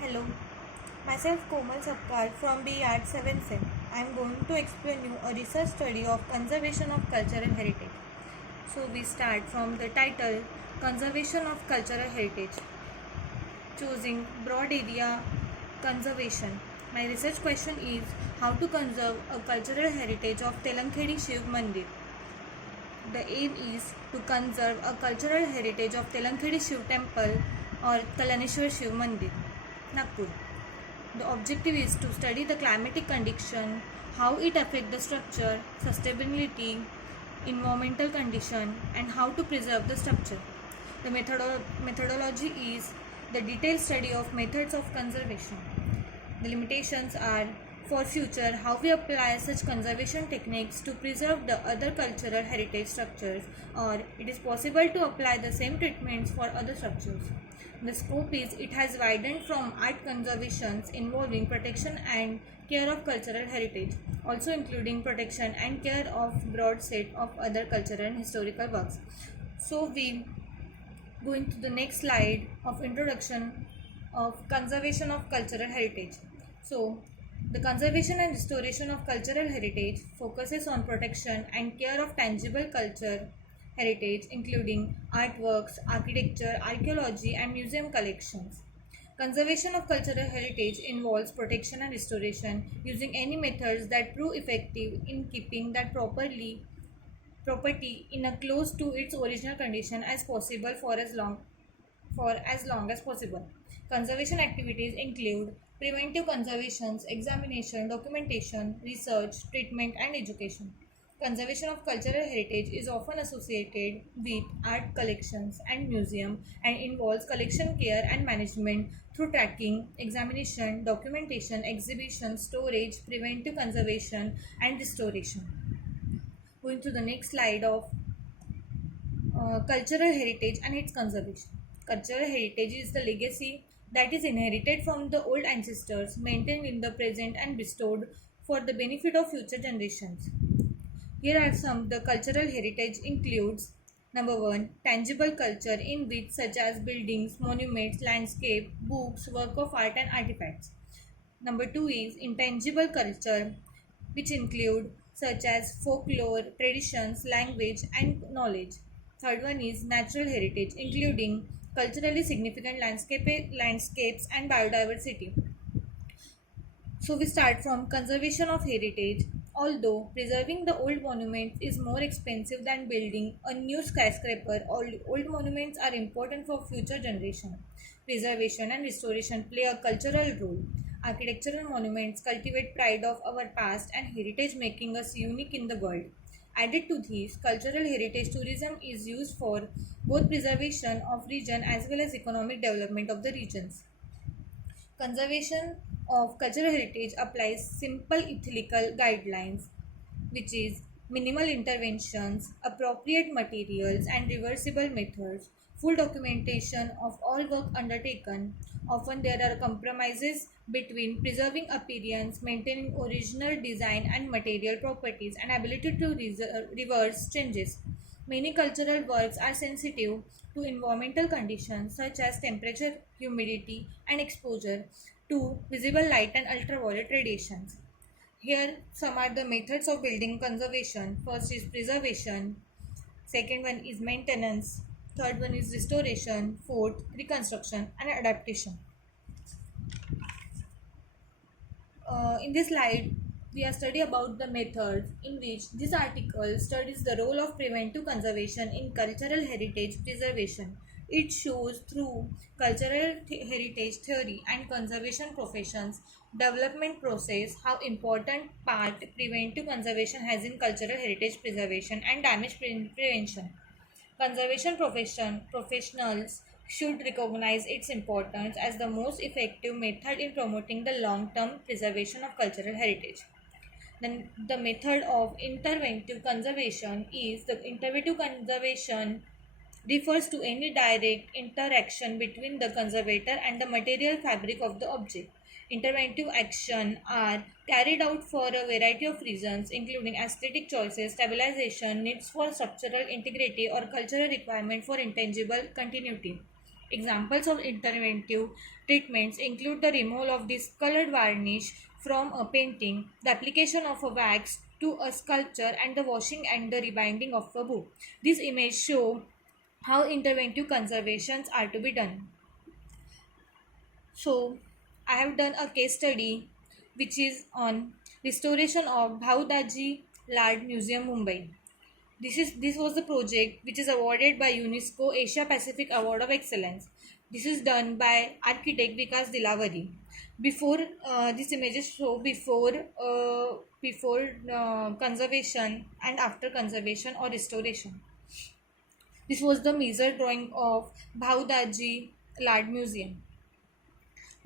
Hello, myself Komal Sapkal from B Art 7 Sim. I am going to explain you a research study of conservation of cultural heritage. So we start from the title Conservation of Cultural Heritage. Choosing broad area conservation. My research question is how to conserve a cultural heritage of Telankhedi Shiv Mandir. The aim is to conserve a cultural heritage of Telankhedi Shiv Temple or Kalaneshwar Shiv Mandir, Nagpur. The objective is to study the climatic condition, how it affects the structure, sustainability, environmental condition, and how to preserve the structure. The methodology is the detailed study of methods of conservation. The limitations are for future how we apply such conservation techniques to preserve the other cultural heritage structures, or it is possible to apply the same treatments for other structures. The scope is it has widened from art conservations involving protection and care of cultural heritage, also including protection and care of broad set of other cultural and historical works. So we going to the next slide of introduction of conservation of cultural heritage. So the conservation and restoration of cultural heritage focuses on protection and care of tangible culture heritage including artworks, architecture, archaeology and museum collections. Conservation of cultural heritage involves protection and restoration using any methods that prove effective in keeping that property in a close to its original condition as possible for as long as possible. Conservation activities include preventive conservation, examination, documentation, research, treatment, and education. Conservation of cultural heritage is often associated with art collections and museum and involves collection care and management through tracking, examination, documentation, exhibition, storage, preventive conservation, and restoration. Going to the next slide of cultural heritage and its conservation. Cultural heritage is the legacy that is inherited from the old ancestors, maintained in the present and bestowed for the benefit of future generations. Here are some. The cultural heritage includes number 1 tangible culture in which such as buildings, monuments, landscape, books, work of art and artifacts. Number 2 is intangible culture which include such as folklore, traditions, language and knowledge. Third one is natural heritage including culturally significant landscapes and biodiversity. So we start from conservation of heritage. Although preserving the old monuments is more expensive than building a new skyscraper, old monuments are important for future generations. Preservation and restoration play a cultural role. Architectural monuments cultivate pride of our past and heritage, making us unique in the world. Added to this, cultural heritage tourism is used for both preservation of region as well as economic development of the regions. Conservation of cultural heritage applies simple ethical guidelines, which is minimal interventions, appropriate materials, and reversible methods, full documentation of all work undertaken. Often there are compromises between preserving appearance, maintaining original design and material properties, and ability to reverse changes. Many cultural works are sensitive to environmental conditions such as temperature, humidity, and exposure to visible light and ultraviolet radiations. Here, some are the methods of building conservation. First is preservation, second one is maintenance, third one is restoration, fourth, reconstruction, and adaptation. In this slide, we are studying about the methods in which this article studies the role of preventive conservation in cultural heritage preservation. It shows through cultural heritage theory and conservation professions development process how important part preventive conservation has in cultural heritage preservation and damage prevention. Conservation professionals should recognize its importance as the most effective method in promoting the long-term preservation of cultural heritage. Then the method of interventive conservation is the interventive conservation refers to any direct interaction between the conservator and the material fabric of the object. Interventive action are carried out for a variety of reasons, including aesthetic choices, stabilization, needs for structural integrity, or cultural requirement for intangible continuity. Examples of interventive treatments include the removal of discolored varnish from a painting, the application of a wax to a sculpture, and the washing and the rebinding of a book. These images show how interventive conservations are to be done. So, I have done a case study which is on restoration of Bhaudaji Lad Museum, Mumbai. This was the project which is awarded by UNESCO Asia Pacific Award of Excellence. This is done by architect Vikas Dilavari. Before these images show before conservation and after conservation or restoration. This was the major drawing of Bhaudaji Lad Museum.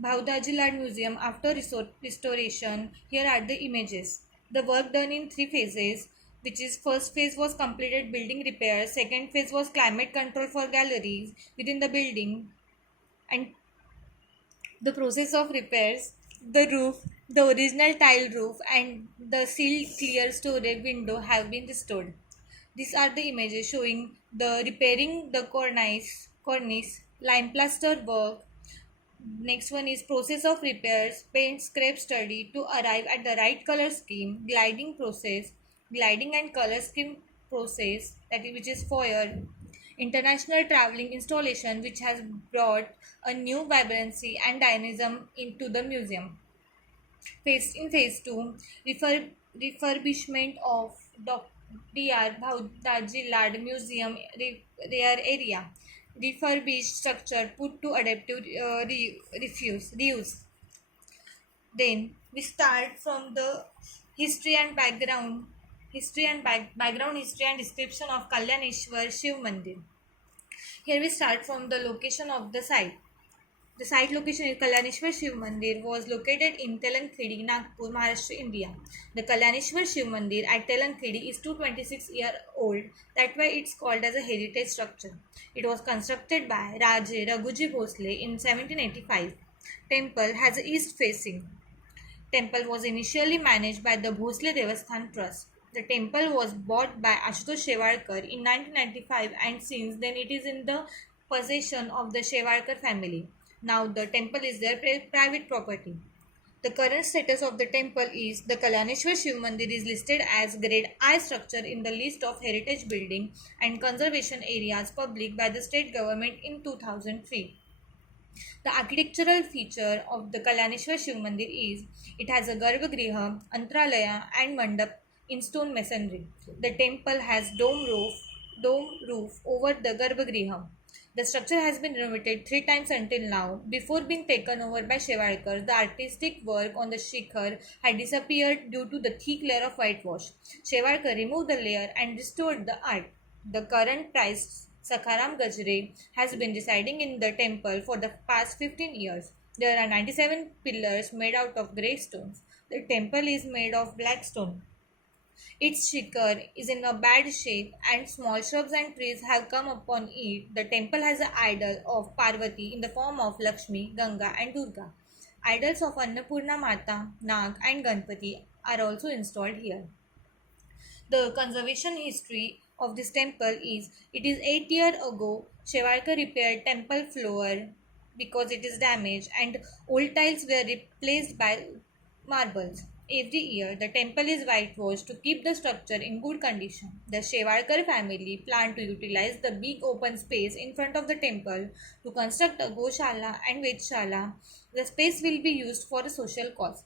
Bhaudaji Lad Museum after restoration. Here are the images. The work done in three phases, which is first phase was completed building repairs, second phase was climate control for galleries within the building, and the process of repairs, the roof, the original tile roof and the sealed clear storage window have been restored. These are the images showing the repairing the cornice, lime plaster work. Next one is process of repairs, paint scrape study to arrive at the right color scheme, gliding and color scheme process, that is which is foyer, international traveling installation which has brought a new vibrancy and dynamism into the museum. Phase 2, refurbishment of Dr. Bhaudaji Lad Museum rear area. Refurbished structure put to adaptive reuse. Then we start from the background history and description of Kalyaneshwar Shiv Mandir. Here we start from the location of the site. The site location is Kalyaneshwar Shiv Mandir was located in Telankhedi, Nagpur, Maharashtra, India. The Kalyaneshwar Shiv Mandir at Telankhedi is 226-year old. That's why it's called as a heritage structure. It was constructed by Raje Raghuji Bhosle in 1785. Temple has a east facing. Temple was initially managed by the Bhosle Devasthan Trust. The temple was bought by Ashutosh Shewarkar in 1995 and since then it is in the possession of the Shewarkar family. Now the temple is their private property. The current status of the temple is the Kalyaneshwar Shiv Mandir is listed as Grade I structure in the list of heritage building and conservation areas published by the state government in 2003. The architectural feature of the Kalyaneshwar Shiv Mandir is it has a Garbhagriha, Antralaya and Mandap in stone masonry. The temple has dome roof over the Garbhagriha. The structure has been renovated 3 times until now. Before being taken over by Shewarkar, the artistic work on the shikhar had disappeared due to the thick layer of whitewash. Shewarkar removed the layer and restored the art. The current priest Sakharam Gajre has been residing in the temple for the past 15 years. There are 97 pillars made out of grey stones. The temple is made of black stone. Its shikhar is in a bad shape and small shrubs and trees have come upon it. The temple has an idol of Parvati in the form of Lakshmi, Ganga and Durga. Idols of Annapurna Mata, Nag and Ganpati are also installed here. The conservation history of this temple is it is 8 years ago Shewarkar repaired temple floor because it is damaged and old tiles were replaced by marbles. Every year, the temple is whitewashed to keep the structure in good condition. The Shewarkar family planned to utilize the big open space in front of the temple to construct a Goshala and Vedshala. The space will be used for a social cause.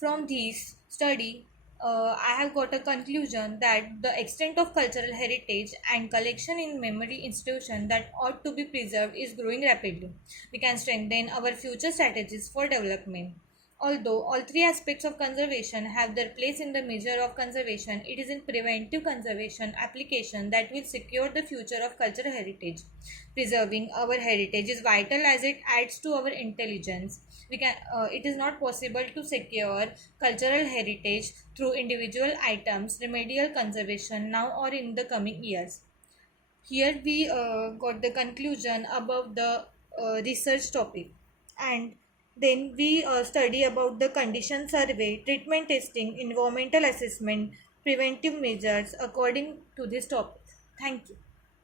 From this study, I have got a conclusion that the extent of cultural heritage and collection in memory institution that ought to be preserved is growing rapidly. We can strengthen our future strategies for development. Although all three aspects of conservation have their place in the measure of conservation, it is in preventive conservation application that will secure the future of cultural heritage. Preserving our heritage is vital as it adds to our intelligence. It is not possible to secure cultural heritage through individual items, remedial conservation now or in the coming years. Here we got the conclusion about the research topic, and then we study about the condition survey, treatment testing, environmental assessment, preventive measures according to this topic. Thank you.